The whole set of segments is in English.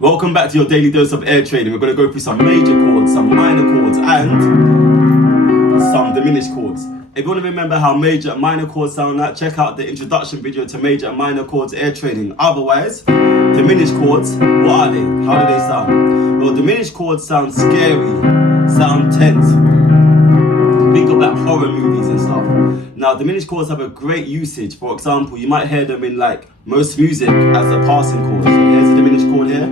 Welcome back to your daily dose of air training. We're going to go through some major chords, some minor chords, and some diminished chords. If you want to remember how major and minor chords sound like, check out the introduction video to major and minor chords air training. Otherwise, diminished chords, what are they? How do they sound? Well, diminished chords sound scary, sound tense. Think of like horror movies and stuff. Now, diminished chords have a great usage. For example, you might hear them in like most music as a passing chord. So here's a diminished chord here,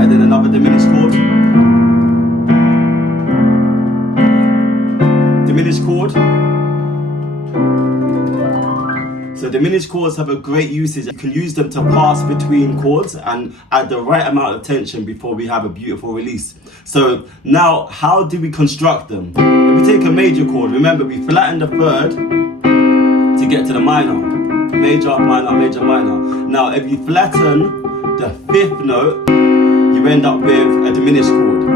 and then another diminished chord, diminished chord. So diminished chords have a great usage. You can use them to pass between chords and add the right amount of tension before we have a beautiful release. So now, how do we construct them? If we take a major chord, remember we flatten the third to get to the minor. Major, minor, major, minor. Now if you flatten the fifth note, you end up with a diminished chord.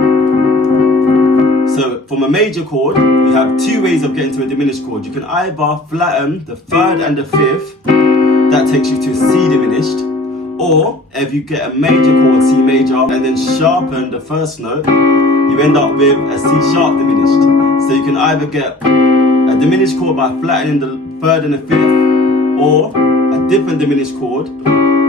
So from a major chord, we have two ways of getting to a diminished chord. You can either flatten the third and the fifth, that takes you to C diminished, or if you get a major chord, C major, and then sharpen the first note, you end up with a C sharp diminished. So you can either get a diminished chord by flattening the third and the fifth, or a different diminished chord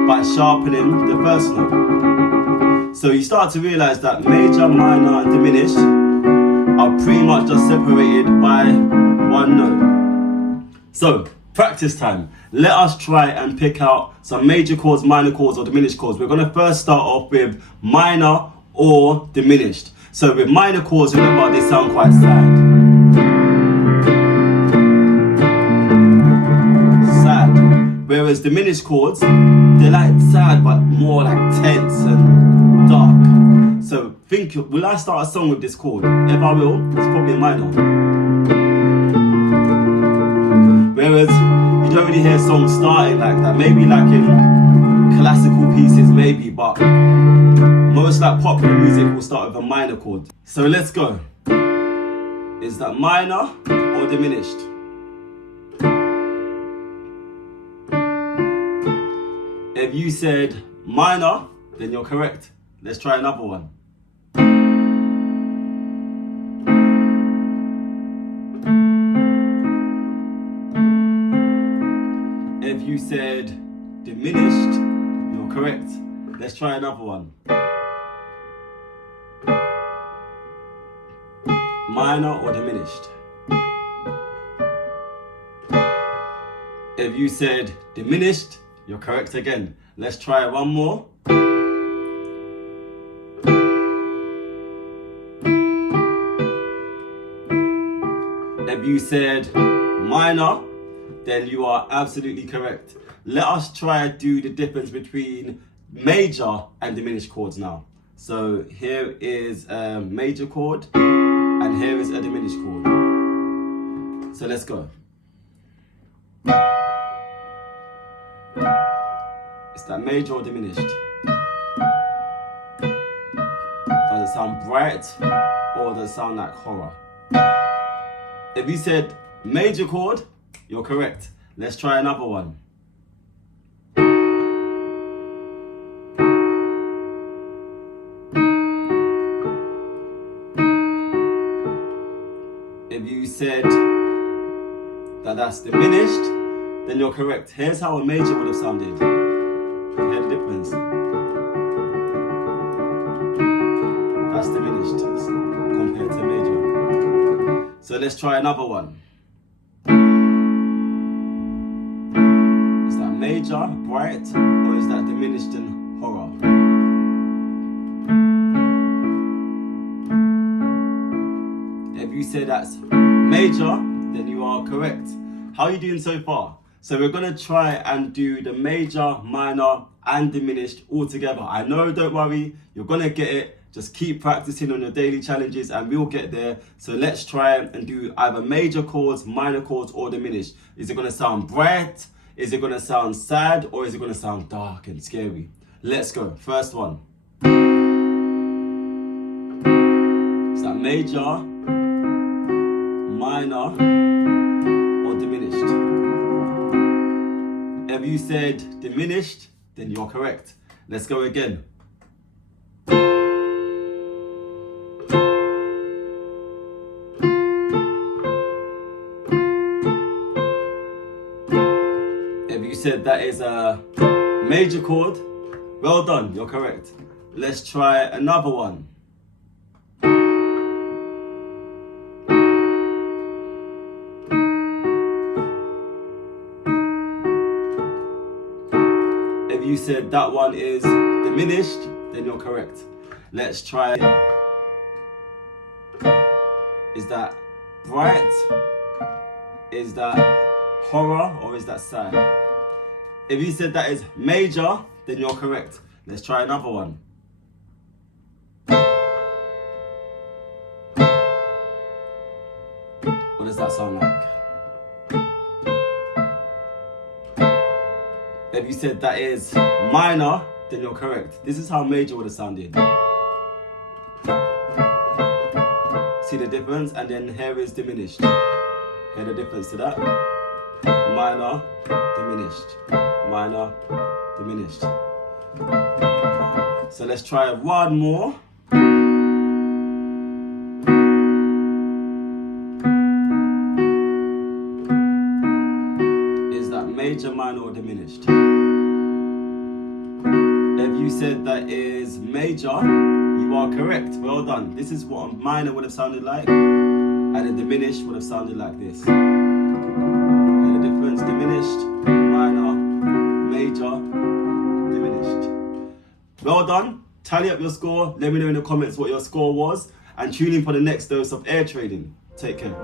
by sharpening the first note. So you start to realize that major, minor, and diminished are pretty much just separated by one note. So, practice time. Let us try and pick out some major chords, minor chords, or diminished chords. We're going to first start off with minor or diminished. So with minor chords, remember they sound quite sad. Sad. Whereas diminished chords, they're like sad but more like tense and dark. So think, will I start a song with this chord? If I will, it's probably a minor. Whereas you don't really hear songs starting like that. Maybe like in classical pieces, maybe, but most like popular music will start with a minor chord. So let's go. Is that minor or diminished? If you said minor, then you're correct. Let's try another one. If you said diminished, you're correct. Let's try another one. Minor or diminished? If you said diminished, you're correct again. Let's try one more. If you said minor, then you are absolutely correct. Let us try to do the difference between major and diminished chords now. So here is a major chord and here is a diminished chord. So let's go. Is that major or diminished? Does it sound bright or does it sound like horror? If you said major chord, you're correct. Let's try another one. If you said that that's diminished, then you're correct. Here's how a major would have sounded. Hear the difference. That's diminished compared to major. So let's try another one. Is that major, bright, or is that diminished and horror? If you say that's major, then you are correct. How are you doing so far? So we're going to try and do the major, minor, and diminished all together. I know, don't worry, you're going to get it. Just keep practicing on your daily challenges and we'll get there. So let's try and do either major chords, minor chords, or diminished. Is it going to sound bright? Is it going to sound sad? Or is it going to sound dark and scary? Let's go. First one. Is that major, minor, or diminished? If you said diminished, then you're correct. Let's go again. If you said that is a major chord, well done, you're correct. Let's try another one. If you said that one is diminished, then you're correct. Let's try. Is that bright? Is that horror? Or is that sad? If you said that is major, then you're correct. Let's try another one. What does that sound like? If you said that is minor, then you're correct. This is how major would have sounded. See the difference? And then here is diminished. Hear the difference to that? Minor, diminished. Minor, diminished. So let's try one more. Is that major, minor, or diminished? If you said that is major, you are correct. Well done. This is what a minor would have sounded like, and a diminished would have sounded like this. And the difference: diminished, minor, major, diminished. Well done. Tally up your score. Let me know in the comments what your score was, and tune in for the next dose of air trading. Take care.